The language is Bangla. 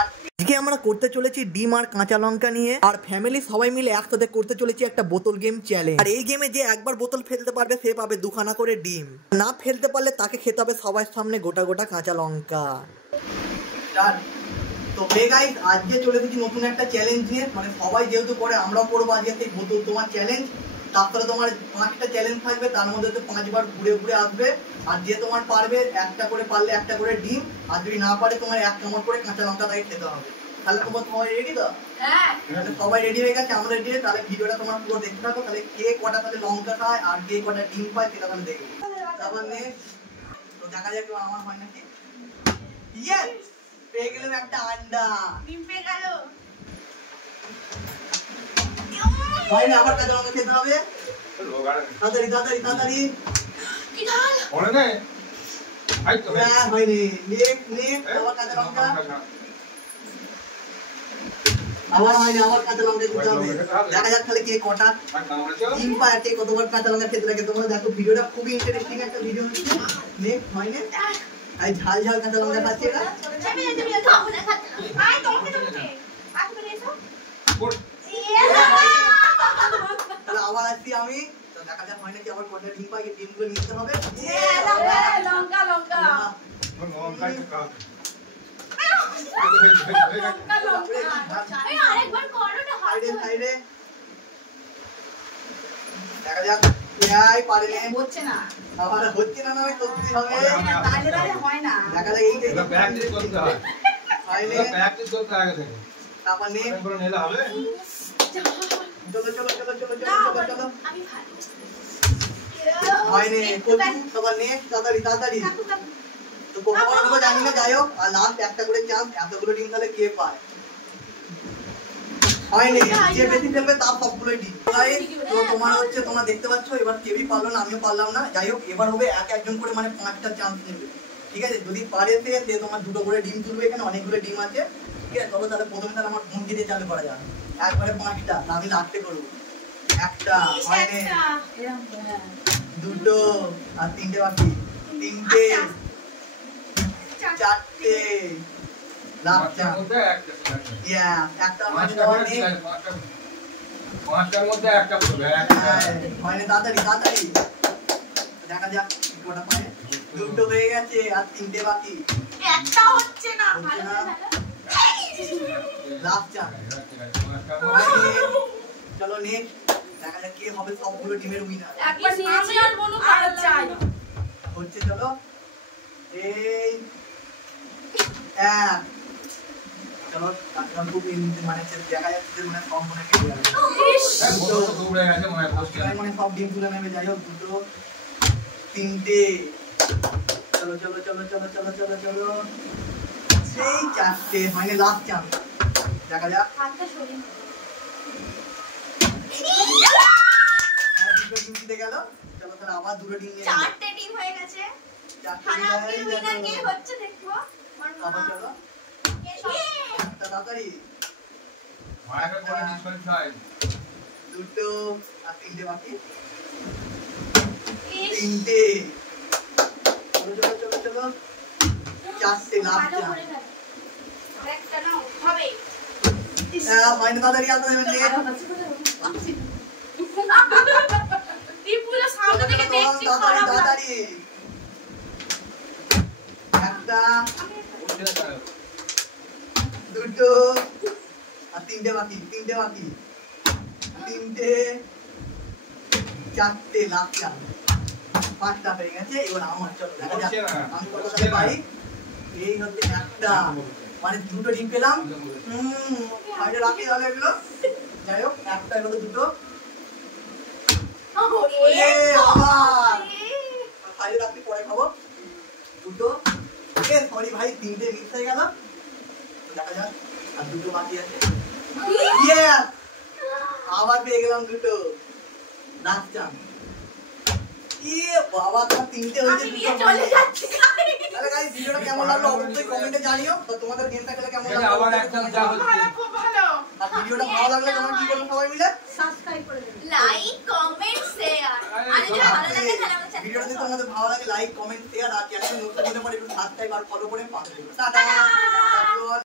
আজকে আমরা করতে চলেছি ডিম আর কাঁচা লঙ্কা নিয়ে, আর ফ্যামিলি সবাই মিলে একসাথে করতে চলেছি একটা বোতল গেম চ্যালেঞ্জ। আর এই গেমে যে একবার বোতল ফেলতে পারবে সে পাবে 2খানা করে ডিম, না ফেলতে পারলে তাকে খেতে হবে সবার সামনে গোটা গোটা কাঁচা লঙ্কা। তো হে গাইস, আজকে চলে এসেছি নতুন একটা চ্যালেঞ্জ নিয়ে। মানে সবাই যেহেতু করে আমরাও করবো আজকে সেই বোতল তোমার চ্যালেঞ্জ। তারপরে তোমার 5টা চ্যালেঞ্জ থাকবে, তার মধ্যে 5বার ঘুরে ঘুরে আসবে। আর যে তোমার পারবে একটা করে, পারলে একটা করে ডিম, আর যদি না পারে তোমার 1 চামচ করে কাঁচা লঙ্কা তাকে খেতে হবে। তাহলে তোমার সবাই রেডি তো? হ্যাঁ, সবাই রেডি হয়ে গেছে, আমরা রেডি। তাহলে ভিডিওটা তোমার পুরো দেখতে থাকো। তাহলে কে কটা তাহলে লঙ্কা খায় আর কে কটা ডিম পায় সেটা তাহলে দেখবে। তারপর নেক্সট তো দেখা যাক আমার হয় নাকি। ইয়েস, পেয়ে গেলাম একটা আন্ডা। ডিম পেয়ে গেল। ভাই না, আবার কাঁচা লঙ্কা খেতে হবে। তাড়াতাড়ি তাড়াতাড়ি তাড়াতাড়ি। কি ঢাল ওরে নে। আই তো না হয়নি। নেক্সট আবার কাঁচা লঙ্কা। আবার হয়নি, আবার কাঁচা লঙ্কা খেতে হবে। দেখা যাক তাহলে কে কটা ডিম পায়, কে কতবার কাঁচা লঙ্কা খেতে লাগে। তোমরা দেখো, ভিডিওটা খুবই ইন্টারেস্টিং একটা ভিডিও হচ্ছে। নেক্সট হয়নি, আই ঝাল ঝাল কাঁচা লঙ্কা খাচ্ছে এরা। আবার আসছি আমি। দেখা যাক হয় নাকি, আবার কটা ডিম পাই। ডিমগুলো নিতে হবে। লঙ্কা লঙ্কা দেখা যাক পারে হচ্ছে না। আবার হচ্ছে না, করতে হবে। দেখা যাক এই তারপর চলো চলো চলো চলো চলো চলো। হয়নি, সবার নেক্সট তাড়াতাড়ি তাড়াতাড়ি। তো কোথাও জানি না, যাই হোক। আর লাস্ট একটা করে চান্স, এতগুলো ডিম তাহলে কে পায়। হয়নি, যে বেশি ফেলবে তার সবগুলোই ডিম। তো তোমার হচ্ছে, তোমরা দেখতে পাচ্ছ এবার কেউই পারলো না, আমিও পারলাম না। যাই হোক, এবার হবে একজন করে, মানে 5টা চান্স নেবে। ঠিক আছে, যদি পারে সে তোমার 2টো করে ডিম তুলবে। এখানে অনেকগুলো ডিম আছে। ঠিক আছে, চলো তাহলে প্রথমে তাহলে আমার বোনকে দিয়ে চালু করা যাক। একবারে 5টা, আমি লাস্টে করবো। একটা হয়নি, 2টো আর 3টে বাকি। 3টে, 4টে, লাস্ট মধ্যে একটা। ইয়া, একটা মানে হয়নি। 5টার মধ্যে একটা পড়বে। হয়নি, তাড়াতাড়ি তাড়াতাড়ি। দেখা যাক কটা পায়। 2টো হয়ে গেছে আর 3টে বাকি। একটা হচ্ছে না, ভালো না। Last chance. চলো নেক্সট, দেখা যাক কে হবে সবগুলো টিমের উইনার। একবার নিয়েছি আর বনু কার চাই হচ্ছে। চলো এই এক। চলো তারপর খুব মানে দেখা যাচ্ছে মানে কম মনে কেটে যাবে। দৌড়ে গেছে মনে পোস্ট মানে সব ডিম তুলে নেবে। যাই হোক, 2টো, 3টে। চলো চলো চলো চলো চলো চলো চলো সেই 4টে। মানে লাস্ট চান্স, দেখা যাক। হাতটা সরিয়ে দুটো ডিম দিতে গেল। চলো তাহলে আবার 2টো ডিম নিয়ে 4টে ডিম হয়ে গেছে। 4টে উইনার কে হচ্ছে দেখো। আবার চলো তাড়াতাড়ি। মায়ের করে ডিসকোয়ালিফাই। 2টো আর 3টে বাকি। 3টে। চলো চলো চলো চলো 4টে লাস্ট চান্স। একটা নাও হবে। মাইনে তাড়াতাড়ি আসতে দেবেন নে। দীপুলা সামনে থেকে দেখছি খারাপ তাড়াতাড়ি। একটা, 2টো আর 3টে বাকি। 3টে বাকি। 3টে, 4টে লাস্ট চান্স। 5টা হয়ে গেছে। এবার আমার। চলো দেখা যাক আমি কতটা পাই। এই হচ্ছে একটা, মানে 2টো ডিম পেলাম। বাইরে রাখি তাহলে এগুলো। যাই হোক, একটা হলো 2টো। বাইরে রাখি, পরে খাবো। 2টো। সরি ভাই, 3টে মিস হয়ে গেল। দেখা যাক, আর 2টো বাকি আছে। আবার পেয়ে গেলাম 2টো লাস্ট চান্স। বাবা, তোমার 3টে হয়েছে। চলে যাচ্ছে। তাহলে গাইস, ভিডিওটা কেমন লাগলো অবশ্যই কমেন্টে জানিও। তো তোমাদের গেমটা খেলে কেমন লাগলো আবার একদম যা হচ্ছে খুব ভালো। আর ভিডিওটা ভালো লাগলে তোমরা কি করবে সবাই মিলে? সাবস্ক্রাইব করে দেবে, লাইক কমেন্ট শেয়ার। আর যদি ভালো লাগে তাহলে আমাদের চ্যানেল ভিডিওটা যদি তোমাদের ভালো লাগে লাইক কমেন্ট শেয়ার, আর চ্যানেলে নতুন হলে পরে একটু সাবস্ক্রাইব আর ফলো করে পাশে থেকো। টাটা।